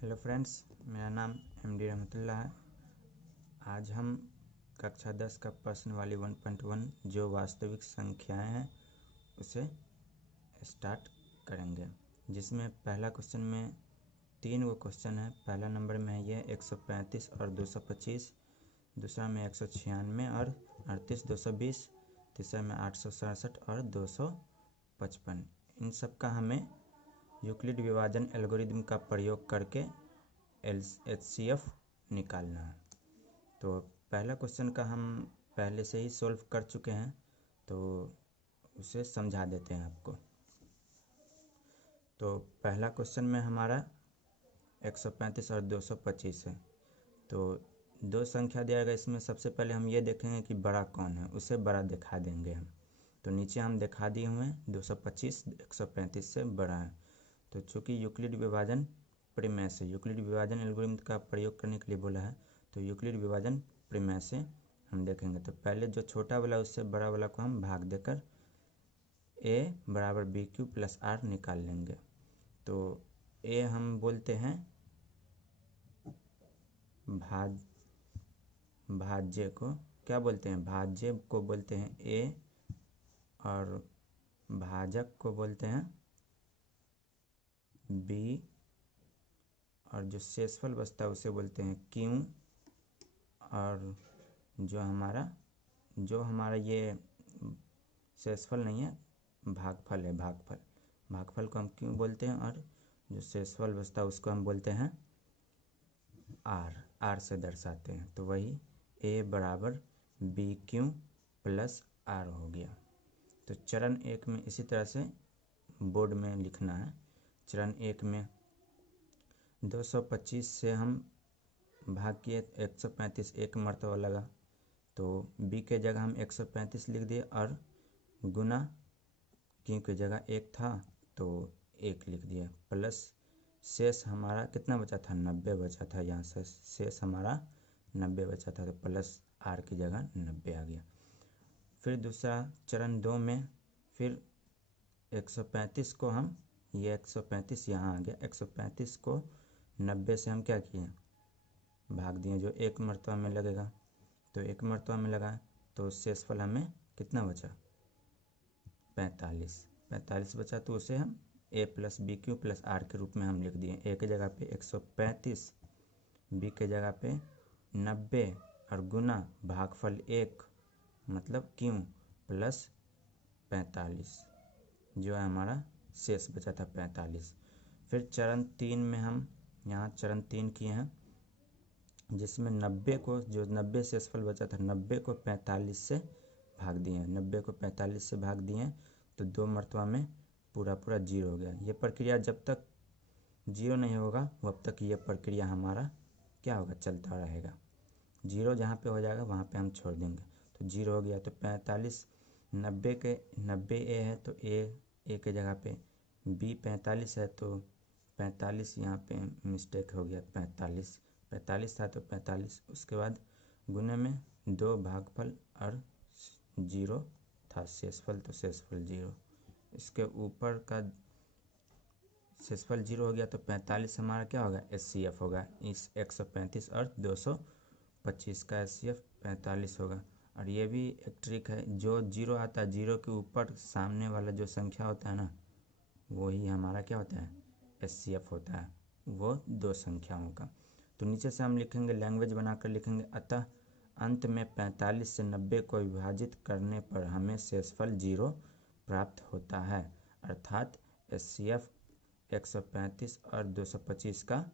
Hello friends, मेरा नाम MD रहमतुल्लाह है। आज हम कक्षा 10 का प्रश्न वाली 1.1 जो वास्तविक संख्याएं हैं उसे स्टार्ट करेंगे, जिसमें पहला क्वेश्चन में 3 गो क्वेश्चन है। पहला नंबर में है ये 135 और 225, दूसरा में 196 और 38, 220, तीसरा में 867 और 255। इन सब का हमें यूक्लिड विभाजन एल्गोरिदम का प्रयोग करके HCF निकालना है। तो पहला क्वेश्चन का हम पहले से ही सॉल्व कर चुके हैं, तो उसे समझा देते हैं आपको। तो पहला क्वेश्चन में हमारा 135 और 225 है। तो दो संख्या दिया गया, इसमें सबसे पहले हम ये देखेंगे कि बड़ा कौन है, उसे बड़ा दिखा देंगे हम। तो नीचे हम दिखा दिए हुए हैं 225 135 से बड़ा है। तो चूँकि यूक्लिड विभाजन प्रमेय से, यूक्लिड विभाजन एल्गोरिथम का प्रयोग करने के लिए बोला है, तो यूक्लिड विभाजन प्रमेय से हम देखेंगे। तो पहले जो छोटा वाला उससे बड़ा वाला को हम भाग देकर a बराबर BQ प्लस R निकाल लेंगे। तो a हम बोलते हैं भाज्य को क्या बोलते हैं, भाज्य को बोलते हैं a, और भाजक को बोलते हैं b, और जो शेषफल बचता है उसे बोलते हैं Q, और जो हमारा ये शेषफल नहीं है, भागफल है, भागफल को हम Q बोलते हैं, और जो शेषफल बचता है उसको हम बोलते हैं R से दर्शाते हैं। तो वही a बराबर BQ प्लस R हो गया। तो चरण 1 में इसी तरह से बोर्ड में लिखना है। चरण 1 में 225 से हम भाग किए, 135 एक मर्तबा लगा, तो b के जगह हम 135 लिख दिए, और गुना Q की जगह 1 था तो 1 लिख दिया, प्लस शेष हमारा कितना बचा था, 90 बचा था। यहाँ से शेष हमारा 90 बचा था, तो प्लस R की जगह 90 आ गया। फिर दूसरा चरण 2 में फिर 135 को हम, ये 135 यहाँ आ गया, 135 को 90 से हम क्या किए, भाग दिए, जो एक मर्तबा में लगेगा। तो एक मर्तबा में लगा तो शेषफल हमें कितना बचा, 45 बचा। तो उसे हम a plus BQ plus R के रूप में हम लिख दिए। a के जगह पे 135, b के जगह पे 90, और गुना भागफल 1 मतलब Q प्लस 45, जो है हमारा शेष बचा था 45। फिर चरण 3 में हम यहाँ चरण 3 किए हैं, जिसमें 90 को, जो 90 शेषफल बचा था, 90 को 45 से भाग दिए, 90 को 45 से भाग दिए, तो 2 मर्तबा में पूरा 0 हो गया। ये प्रक्रिया जब तक 0 नहीं होगा तब तक ये प्रक्रिया हमारा क्या होगा, चलता रहेगा। 0 जहाँ पे हो जाएगा वहाँ पे हम छोड़ देंगे। तो 0 हो गया, तो 45, 90 a है तो a के जगह पे, b 45 है तो 45 यहाँ पे मिस्टेक हो गया, 45 था तो 45, उसके बाद गुने में 2 भागफल और 0 था शेषफल, तो शेषफल 0। इसके ऊपर का शेषफल 0 हो गया, तो 45 हमारा क्या होगा, HCF होगा। इस 135 और 225 का HCF 45 होगा। और ये भी एक ट्रिक है, जो 0 आता है, 0 के ऊपर सामने वाला जो संख्या होता है ना, वही हमारा क्या होता है, HCF होता है, वो 2 संख्याओं का। तो नीचे से हम लिखेंगे, लैंग्वेज बनाकर लिखेंगे, अतः अंत में 45 से 90 को विभाजित करने पर हमें शेषफल 0 प्राप्त होता है, अर्थात HCF 135 और 225 का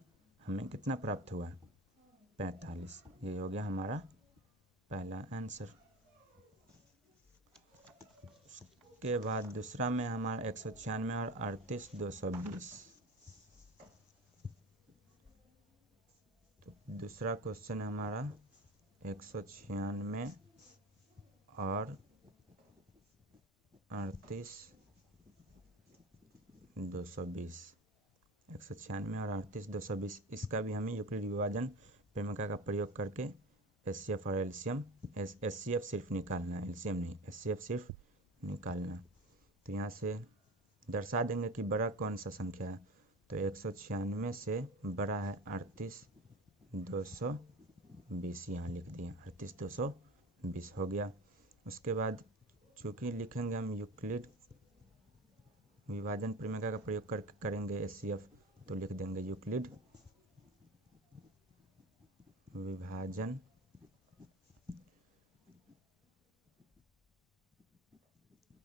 हमें कितना प्राप्त हुआ, 45। ये हो गया हमारा पहला आंसर। उसके बाद दूसरा में हमारा 196 और 38 220। तो दूसरा क्वेश्चन हमारा 196 और 38 220, 196 और 38 220, इसका भी हमें यूक्लिड विभाजन प्रमेय का प्रयोग करके HCF और LCM, HCF सिर्फ निकालना है, LCM नहीं, HCF सिर्फ निकालना। तो यहाँ से दर्शा देंगे कि बड़ा कौन सा संख्या है। तो 196 से बड़ा है 38,220, यहाँ लिख दिए 38,220 हो गया। उसके बाद चूँकि लिखेंगे हम यूक्लिड विभाजन परिमेय का प्रयोग करके करेंगे HCF, तो लिख देंगे यूक्लिड विभाजन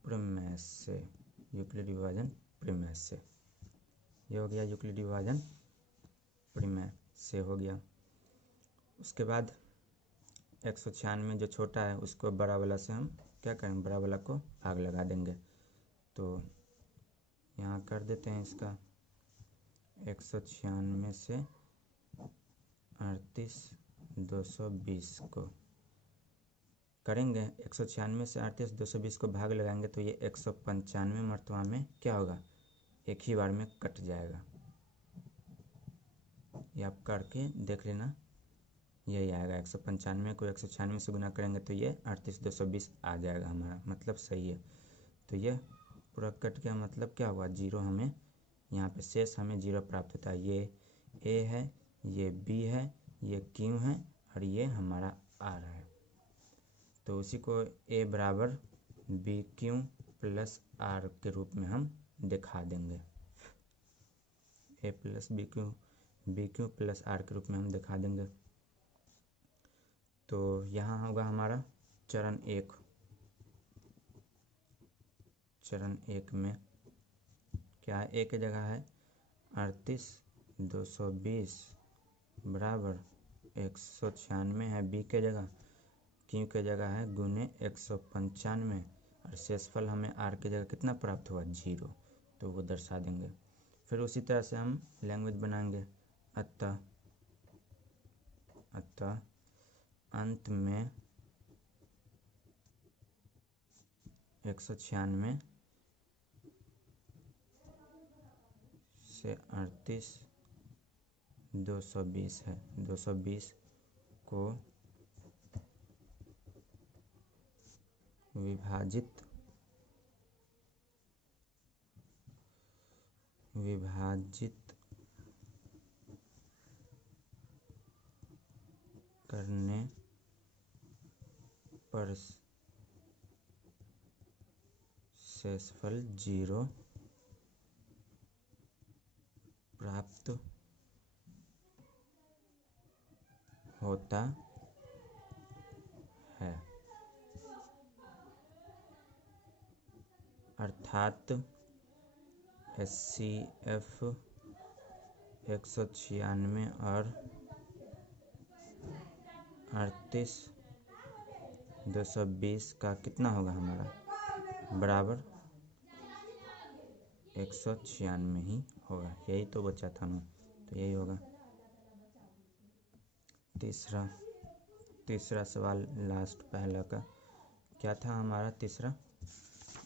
प्रमेय से, यूक्लिड विभाजन प्रमेय से, ये हो गया यूक्लिड विभाजन प्रमेय से हो गया। उसके बाद 196 जो छोटा है उसको बड़ा वाला से हम क्या करेंगे, बड़ा वाला को भाग लगा देंगे। तो यहाँ कर देते हैं इसका 196 से 38,220 को करेंगे, 196 से 38,220 को भाग लगाएंगे तो ये 195 मरतबा में क्या होगा, एक ही बार में कट जाएगा। ये आप करके देख लेना, यही आएगा 195 को 196 से गुना करेंगे तो ये 38,220 आ जाएगा हमारा, मतलब सही है। तो ये पूरा कट गया, मतलब क्या हुआ, जीरो हमें यहाँ पे शेष हमें जीरो प्राप्त होता है। ये ए है, ये बी है, ये क्यू है और ये हमारा आर है। तो उसी को ए बराबर बी क्यू प्लस आर के रूप में हम दिखा देंगे, a plus b q plus r के रूप में हम दिखा देंगे। तो यहाँ होगा हमारा चरण एक में क्या है, ए की जगह है 38,220 बराबर 196 है, बी के जगह क्यू के जगह है गुने 195 और शेषफल हमें आर की जगह कितना प्राप्त हुआ, जीरो, तो वो दर्शा देंगे। फिर उसी तरह से हम लैंग्वेज बनाएंगे। अतः अंत में 196 से 38,220 है, 220 को विभाजित करने पर शेषफल जीरो प्राप्त होता है, अर्थात HCF 196 और 38,220 का कितना होगा हमारा, बराबर 196 ही होगा, यही तो बचा था ना, तो यही होगा। तीसरा सवाल लास्ट पहला का क्या था हमारा, तीसरा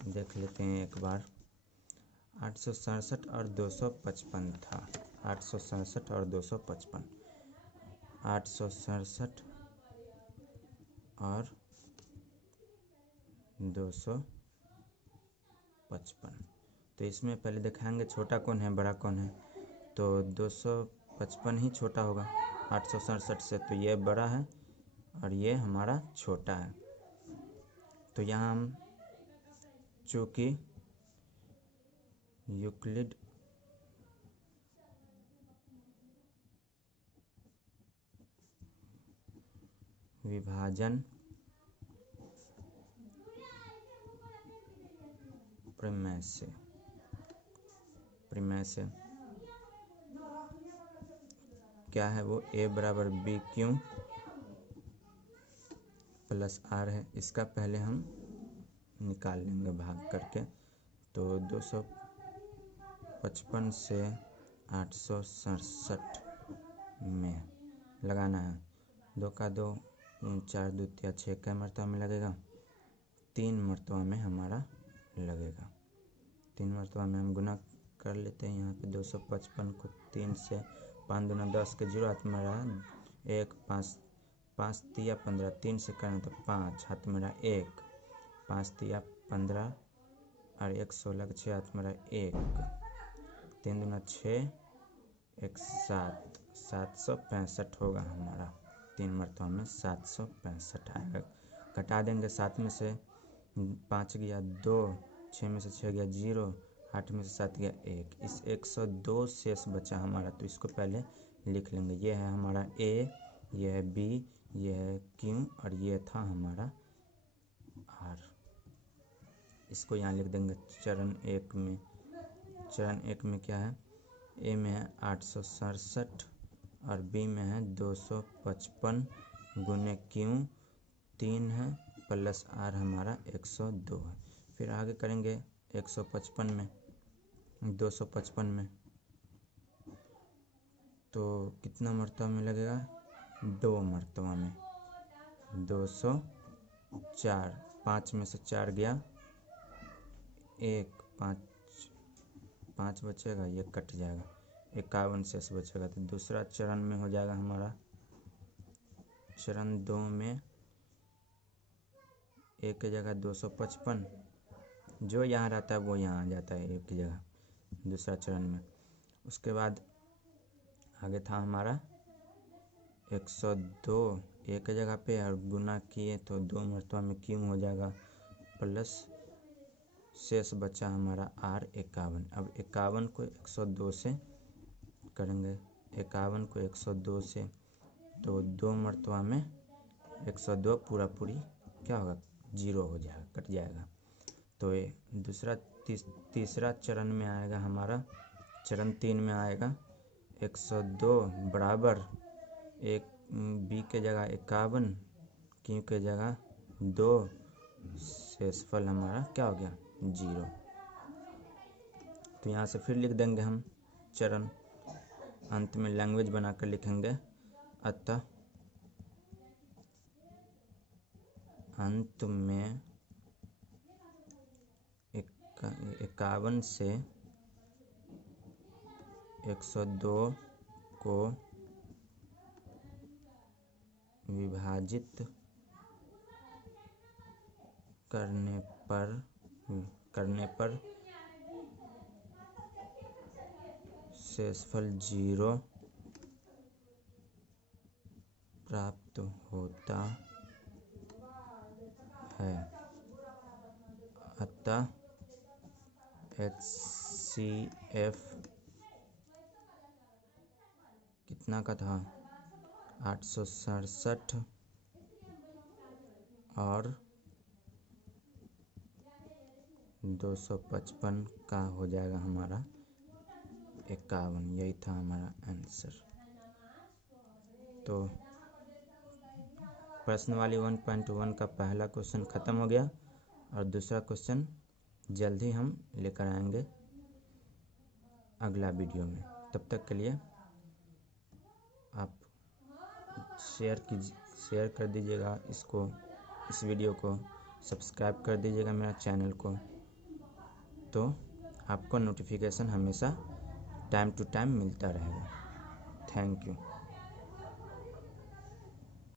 देख लेते हैं एक बार। 867 और 255 था, 867 और 255, 867 और 255। तो इसमें पहले दिखाएंगे छोटा कौन है बड़ा कौन है, तो 255 ही छोटा होगा 867 से, तो ये बड़ा है और ये हमारा छोटा है। तो यहाँ हम चूँकि यूक्लिड विभाजन प्रमेय से क्या है वो, ए बराबर बी क्यू प्लस आर है, इसका पहले हम निकाल लेंगे भाग करके। तो 255 से 867 में लगाना है, 2 का 2 4 2 6 का मरतबा में लगेगा, 3 मरतबा में हमारा लगेगा, 3 मरतबा में हम गुना कर लेते हैं। यहाँ पे 255 को 3 से 5 दूना 10 के जीरो हाथ में रहा 1, 5 तिया 15, 3 से करें तो 5 हाथ में रहा 1, 5 तिया 15 और 1 16 6 हाथ में रहा 1, 3 दूना 6 एक 765 होगा हमारा। 3 मरतबा में 765 आएगा। घटा देंगे, 7 में से 5 गया 2, 6 में से 6 गया 0, 8 में से 7 गया 1। इस 102 शेष बचा हमारा, तो इसको पहले लिख लेंगे। ये है हमारा A, ये है B, ये है Q और ये था हमारा R। इसको यहाँ लिख देंगे चरण 1 में। चरण 1 में क्या है, A में है 867 और B में है 255 गुने Q 3 है प्लस R हमारा 102 है। फिर आगे करेंगे 155 में, 255 में, तो कितना मरतबा में लगेगा, 2 मरतबा में 204। 5 में से 4 गया 1, 5 बचेगा, ये कट जाएगा, 51 शेष बचेगा। तो दूसरा चरण में हो जाएगा हमारा, चरण 2 में 1 की जगह 255, जो यहाँ रहता है वो यहाँ आ जाता है 1 की जगह दूसरा चरण में। उसके बाद आगे था हमारा 102, 1 की जगह पे और गुना किए तो 2 मरतबा में क्यों हो जाएगा, प्लस शेष बचा हमारा R 51। अब 51 को 102 से करेंगे, 51 को 102 से, तो 2 मरतबा में 102 पूरा पूरी क्या होगा, 0 हो जाएगा, कट जाएगा। तो ये दूसरा तीसरा चरण में आएगा हमारा, चरण 3 में आएगा 102 बराबर 1 B के जगह 51, Q के जगह 2, शेषफल हमारा क्या हो गया, 0। तो यहाँ से फिर लिख देंगे हम चरण, अंत में लैंग्वेज बनाकर लिखेंगे, अतः अंत में 51 से 102 को विभाजित करने पर शेषफल 0 प्राप्त होता है। अतः HCF कितना का था, 867 और 255 का हो जाएगा हमारा 51। यही था हमारा आंसर। तो प्रश्नवाली 1.1 का पहला क्वेश्चन ख़त्म हो गया और दूसरा क्वेश्चन जल्द ही हम लेकर आएंगे अगला वीडियो में। तब तक के लिए आप शेयर कर दीजिएगा इस वीडियो को, सब्सक्राइब कर दीजिएगा मेरा चैनल को, तो आपको नोटिफिकेशन हमेशा टाइम टू टाइम मिलता रहेगा। Thank you.